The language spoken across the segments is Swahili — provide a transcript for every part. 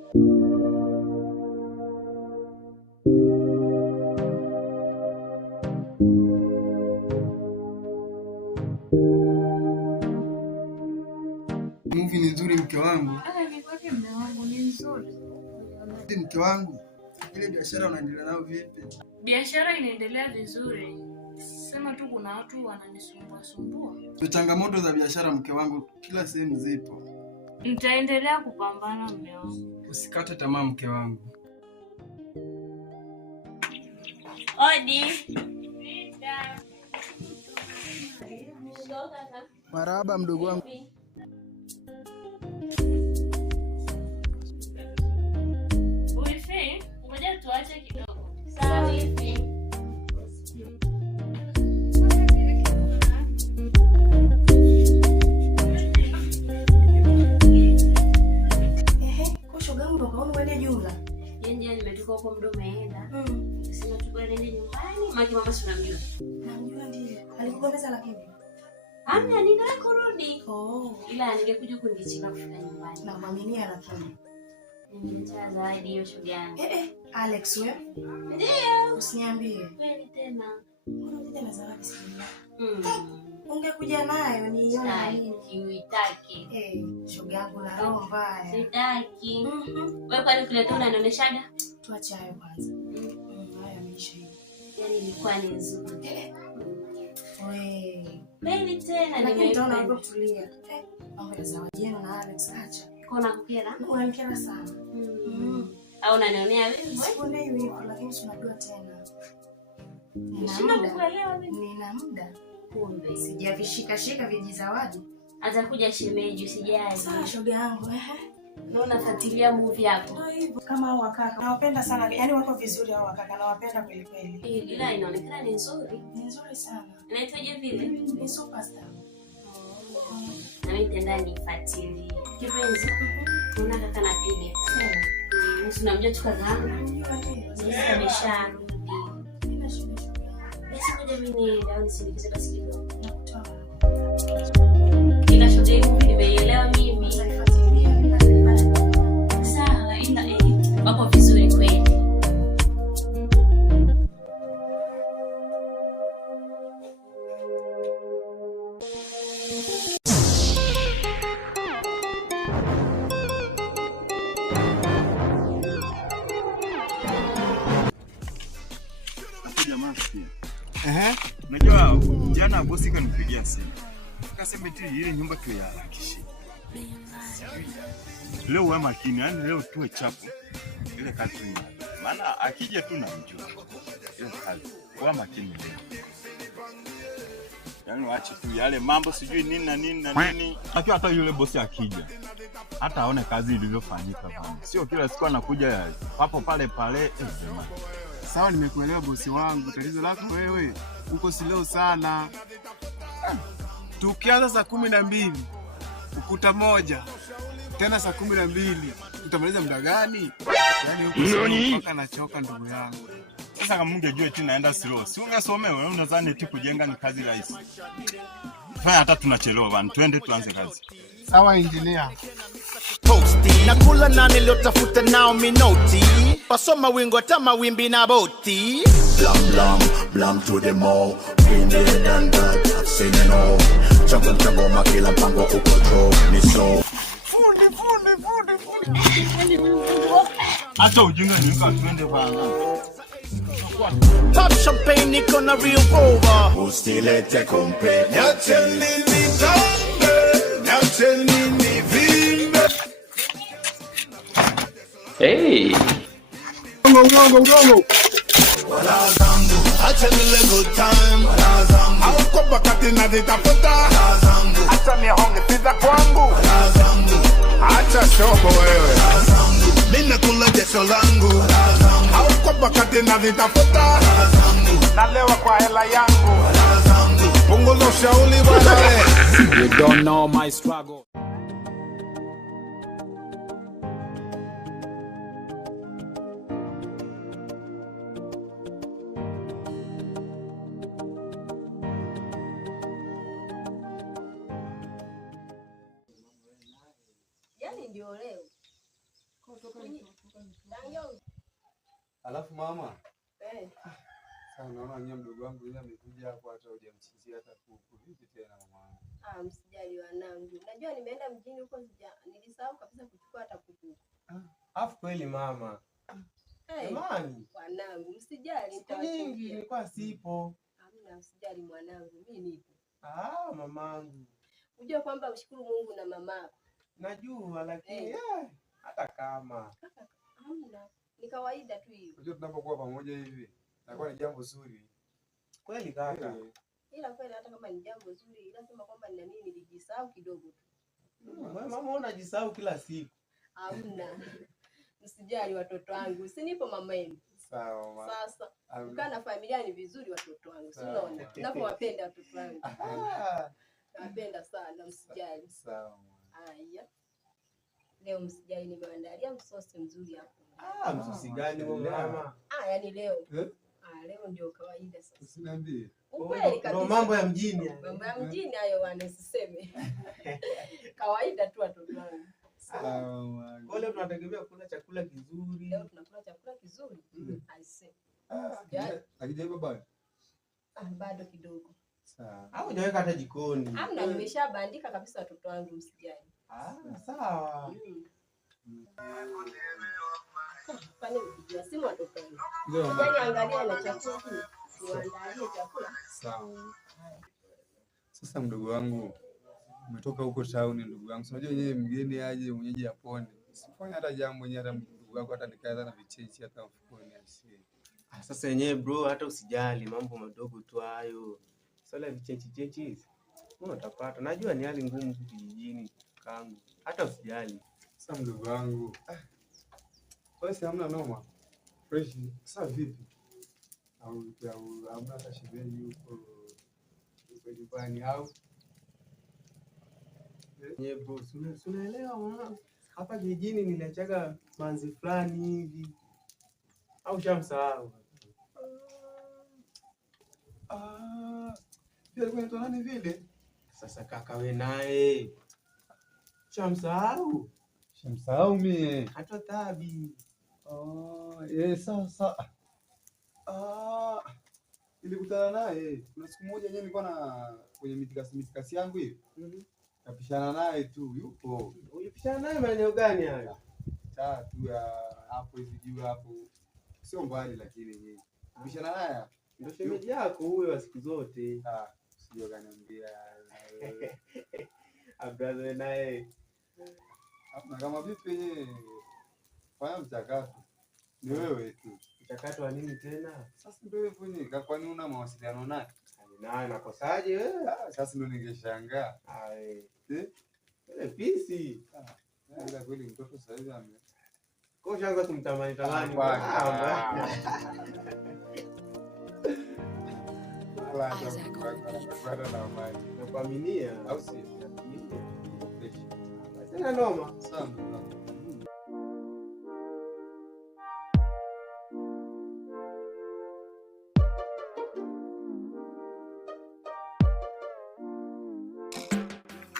Movie ni nzuri mke wangu. Ni kwake mume wangu ni nzuri. Mke wangu, ile biashara unaendelea nayo vipi? Biashara inaendelea vizuri. Sema tu kuna watu wananisumbua. Changamoto za biashara mke wangu kila sehemu zipo. Nitaendelea kupambana mume wangu. Usikate tamaa mke wangu. Odi. Marahaba mdogo wangu. Wifi, ngoja tuache kidogo. Sawa wifi. Kwa mdo umeenda. Sema tukwende nyumbani, maki mama si unamjua. Namjua ndiye. Alikugombeza lakini. Amna ninaenda kurudi. Ila ningekuja kunichika kufika nyumbani. Na mwaminia lakini. Nimenicha zawadi hiyo shoga yangu. Alex wewe? Ndio. Usiniambie. Kweli tena. Unakuja na zawadi sana. Ungekuja nayo nione nini. Uitaki. Shoga yangu na roho mbaya. Sitaki. Wewe kwani kuleta unanionyeshaga? Tuache hayo kwanza. Haya yameisha hivi. Yaani ilikuwa ni nzuri. Wewe. Kweli tena nimeona hapo tulia. Mambo ya zawadi yenu na Alex acha. Kuna kukera? Unanikera sana. Au unanionea wewe? Siponei hivyo lakini tunajua tena. Nina muda. Kumbe sijavishika vijizawadi. Atakuja shemeji usijali. Sawa shoga yangu. Ndio unafuatilia movie yako. Kama hao wakaka. Nawapenda sana. Yaani wako vizuri hao wakaka. Nawapenda kweli kweli. Ila inaonekana ni nzuri. Ni nzuri sana. Inaitwaje vile? Ni superstar. Na mimi nitaenda nifuatilie. Kipenzi. Kuna kaka napiga. Sawa. Unamjua tu kaka yangu. Sasa amesharudi. Basi ngoja mimi niende nisindikize basi kidogo. Ila shoga yangu nimeelewa mimi. Sawa, ila wako vizuri kweli. Unajua jana bosi kanipigia simu. Akasema eti ile nyumba tu ya harakishia. Leo wewe makini, yani leo tuwe chapo. Ile kazi ni. Maana akija tu namjua. Ile kazi. Wewe makini leo. Yaani waache tu yale mambo sijui nini na nini na nini. Akiwa hata yule bosi akija. Hata aone kazi ilivyofanyika bwana. Sio kila siku anakuja hapo pale pale. Sawa, nimekuelewa bosi wangu. Tatizo lako wewe uko slow sana. Tukianza saa 12 ukuta moja. Tena saa 12 tutamaliza muda gani? Yaani huko mpaka nachoka ndugu yangu. Sasa kama ungejua tu naenda slow. Si ungesomea wewe unadhani eti kujenga ni kazi rahisi. Fanya hata tunachelewa bwana. Twende tuanze kazi. Sawa engineer. Posti na kula nani leo tafuta nao minoti. Pasoma wingo hata mawimbi na boti. Blam to the mall. Been there and that, I've seen it all. Chango makila mpango uko ni so. Fundi. Acha ujinga nika twende bwana. Pop champagne niko na real rover. Ustilete kompe. Tell me vimbe. Hey. Gongo. Wala zangu. Acha nile good time. Wala zangu. Au kwa bakati na zitafuta. Wala zangu. Acha nihonge pizza kwangu. Wala zangu. Acha shobo wewe. Wala zangu. Nina kula jasho langu. Wala zangu. Au kwa bakati na zitafuta. Wala zangu. Nalewa kwa hela yangu. Wala zangu. Punguza ushauri bwana wewe. You don't know my struggle. Ndio leo. Alafu mama. Sasa naona nyie mdogo wangu yeye amekuja hapo hata hujamchinjia hata kuku. Vipi tena mama? Msijali wanangu. Unajua nimeenda mjini huko nilisahau kabisa kuchukua hata kuku. Afu kweli mama. Jamani. Wanangu, msijali nitawachinjia. Nilikuwa sipo. Hamna, msijali mwanangu, mimi nipo. Mamangu. Unajua kwamba ushukuru Mungu na mamako. Najua lakini hata kama hamna, ni kawaida tu hiyo. Unajua tunapokuwa pamoja hivi, inakuwa ni jambo zuri. Kweli kaka. Ila kweli hata kama ni jambo zuri, ila sema kwamba ni nini nilijisahau kidogo tu. Mama unajisahau kila siku. Hamna. Msijali watoto wangu. Si nipo mama yenu. Sawa mama. Sasa kukaa na familia ni vizuri watoto wangu. Si unaona? Ninapowapenda watoto wangu. Napenda sana, msijali. Sawa mama. Haya. Leo msijali nimeandalia msosi mzuri hapo. Msosi gani mama? Yaani leo. Leo ndio kawaida sasa. Usiniambie. Ukweli kabisa. Mambo ya mjini. Mambo ya mjini hayo wanasiseme. Kawaida tu watoto wangu. Sawa. Kwa leo tunategemea kula chakula kizuri. Leo tunakula chakula kizuri. Aise. Hakijaiva bado? Bado kidogo. Sawa. Au hujaweka hata jikoni? Hamna, nimeshabandika kabisa watoto wangu msijali. Sawa. Fanya mpigia simu watoto wangu. Yaani angalia na chakula hiki. Niwaandalie chakula. Sawa. Sasa mdogo wangu umetoka huko town ndugu wangu. Unajua yeye mgeni aje mwenyeji apone. Sifanye hata jambo yenyewe hata ndugu wako hata nikaanza na vichenchi hata mfukoni asiye. Sasa yenyewe bro hata usijali mambo madogo tu hayo. Swala vichenchi hizi. Mbona utapata? Najua ni hali ngumu huku kijijini kangu. Hata usijali. Sasa mdogo wangu. Wewe si hamna noma. Fresh. Sasa vipi? Au hamna hata shemeji huko nyumbani au? Bro, unaelewa mwana? Hapa kijijini niliachaga manzi fulani hivi. Au shamsahau? Pia kwa nani vile? Sasa kaka we naye. Shamsahau? Shamsahau mie. Hata tabi. Sasa. Nilikutana naye. Kuna siku moja yeye nilikuwa na kwenye mitikasi yangu hivi. Kapishana naye tu yupo. Ulipishana naye maeneo gani haya? Tatu hapo hivi juu hapo. Sio mbali lakini yeye. Kapishana naye. Ndio shemeji yako huyo wa siku zote. Sio kaniambia. Brother naye. Hapana kama vipi yeye. Fanya mchakato. Ni wewe tu. Mchakato wa nini tena? Sasa ndio hivyo ni kwa nini una mawasiliano naye? Naye nakosaje wewe? Sasa ndio ningeshangaa. Ile pisi. Ila kweli mtoto sasa hivi kwa shanga kumtamani tamani. Nakuaminia au si? Sina noma. Sana.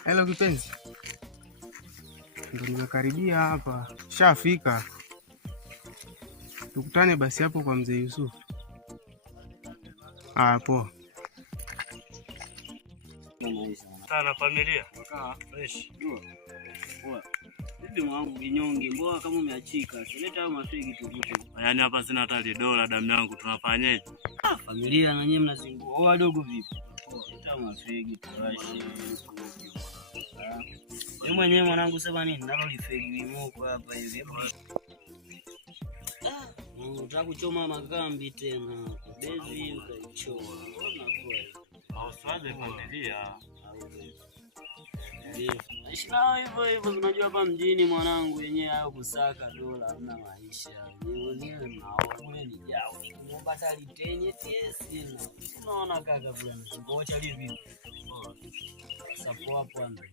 Hello kipenzi. Ndio nimekaribia hapa. Shafika. Tukutane basi hapo kwa mzee Yusuf. Poa. Sana familia. Fresh. Bibi mwangu kinyonge, mbona kama umeachika? Sileta hayo mafegi tukute. Yaani hapa sina hata $1 damu yangu tunafanyaje? Familia na nyinyi mnazingua. Wadogo vipi? Leta mafegi tuache. Wewe mwenyewe mwanangu sema nini? Nalo lifegi moko hapa hivi. Unataka kuchoma makambi tena. Bezi ukaichoma. Mbona kweli? Usiwaze familia. Ishina hivyo unajua hapa mjini mwanangu yenyewe hayo kusaka dola hamna maisha. Wenyewe mnaona ni jao. Niomba tali tenye TS. Unaona kaka fulani. Ngoja livi. Sapo hapo anda.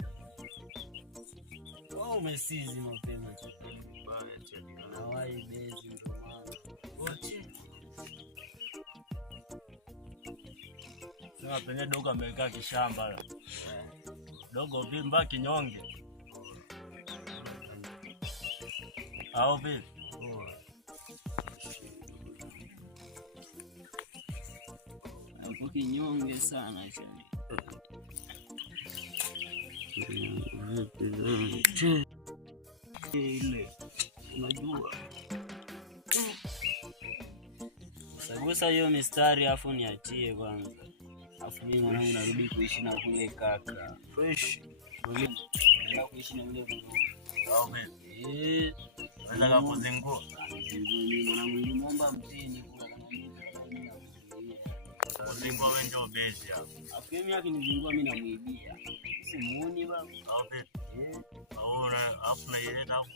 Umesizi mapema. Baya chini. Hawai bezi ndo maana. Wote. Sasa penye dogo amekaa kishamba. Dogo vimba kinyonge. Au vipi? Hapo kinyonge sana chani. Ile unajua sasa hiyo mistari afu niachie kwanza. Afu mimi mwanangu narudi kuishi na kule kaka. Fresh. Ndio kuishi na yule mtu. Au vipi? Nataka kuzingua. Mimi mwanangu nilimwomba mtini kula kama mimi. Kuzingua wewe ndio bezi hapo. Afu mimi akinizingua mimi namuibia. Simuoni baba. Au vipi? Ahora afu na yeye hapo.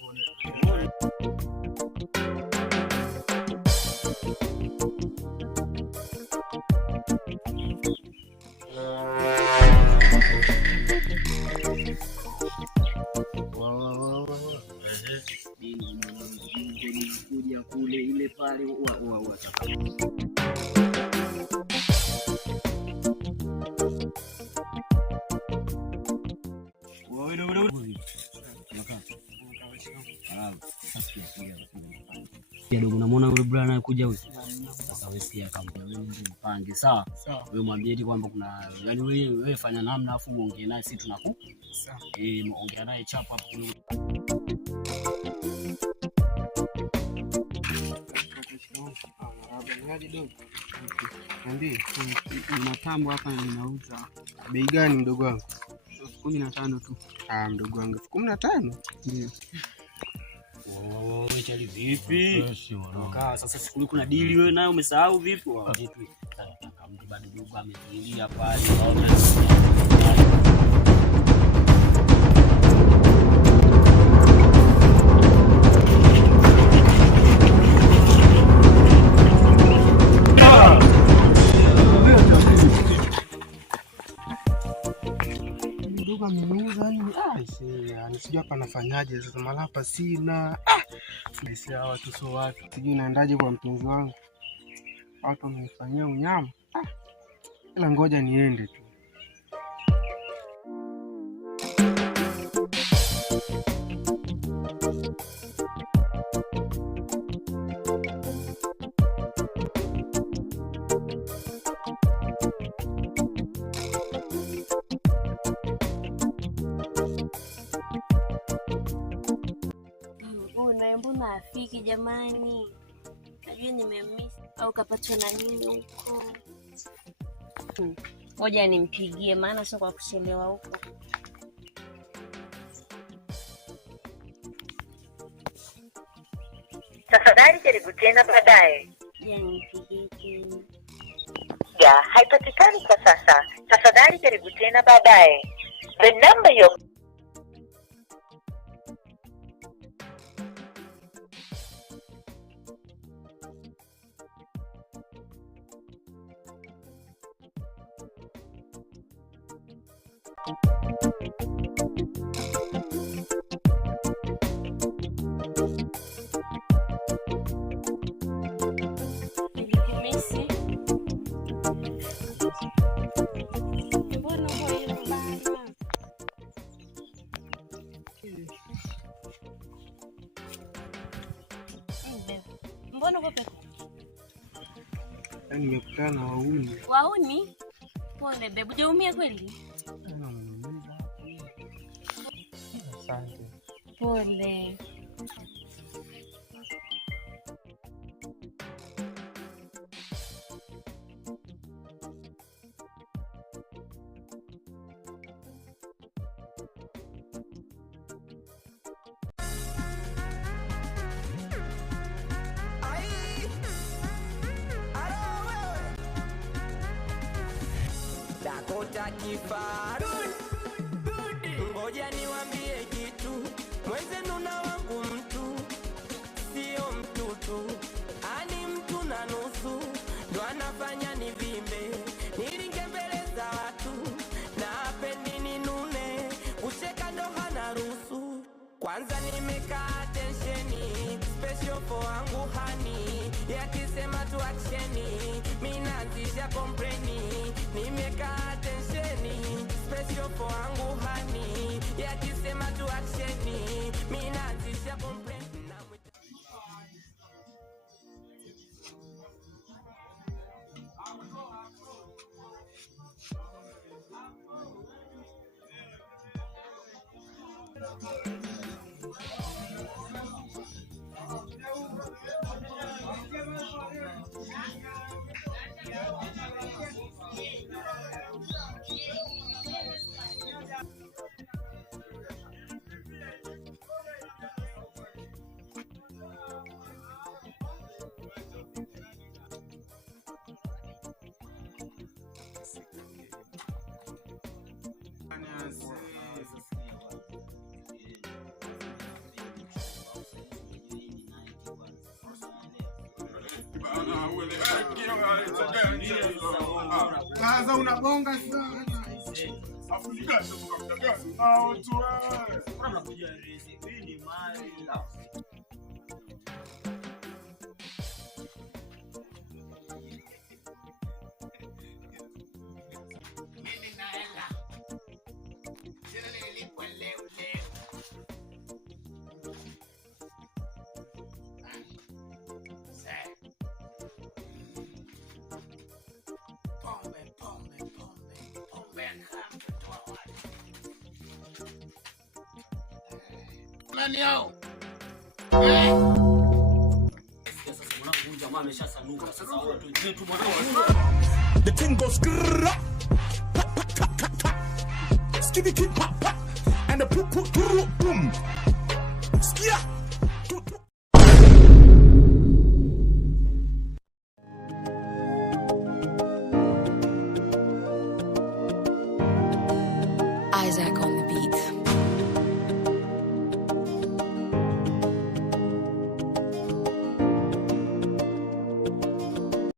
Kuja kule ile pale dogo, unamwona yule bwana anakuja huyu. Sasa wewe sikia kama wewe ndio mpange, sawa? Wewe mwambie eti kwamba kuna yani wewe fanya namna afu muongee naye, sisi tunaku sawa. Muongea naye chapa hapo. Niambie, kuna tambo hapa ninauza. Bei gani mdogo wangu? 15 tu. Mdogo wangu 15? Ndio. Wewe chali vipi? Kaa sasa siku kuna deal wewe nayo umesahau vipi? Vipi? Kama bado ndugu ametulia pale. Sijui hapa nafanyaje sasa, mara hapa sina. Sasa watu sio watu. Sijui naendaje kwa mpenzi wangu. Watu wamenifanyia unyama. Ila ngoja niende tu. Mbona afiki jamani? Najua nimemiss au kapatwa na nini huko. Ngoja nimpigie maana sio kwa kuchelewa huko. Tafadhali jaribu tena baadaye. Nimpigie tena. Ya, haipatikani kwa sasa. Tafadhali jaribu tena baadaye. The number you Mbona uko peke? Nimekutana na wauni. Wauni? Pole babe, hujaumia kweli? Asante. Pole. Dakota kifaru, ngoja niwaambie kitu, mwenzenu na wangu mtu, sio mtutu, ani mtu na nusu, ndo anafanya nivimbe, nilinge mbele za watu, na apendi ninune, kucheka ndo hana ruhusu, kwanza nimekaa tensheni, special for wangu hani, yakisema tu aksheni, minazisha kompreni, nimekaa tensheni, special for wangu hani, yakisema tu aksheni, minazisha kompreni. Sasa unabonga sana. Afrika sasa mtagasi na watu wewe. Unakuja rezi. Hii ni mali. Mimi naenda. Sina nilipo leo. Nani hao? The thing goes skibby pop pop and the poop boom. Skia.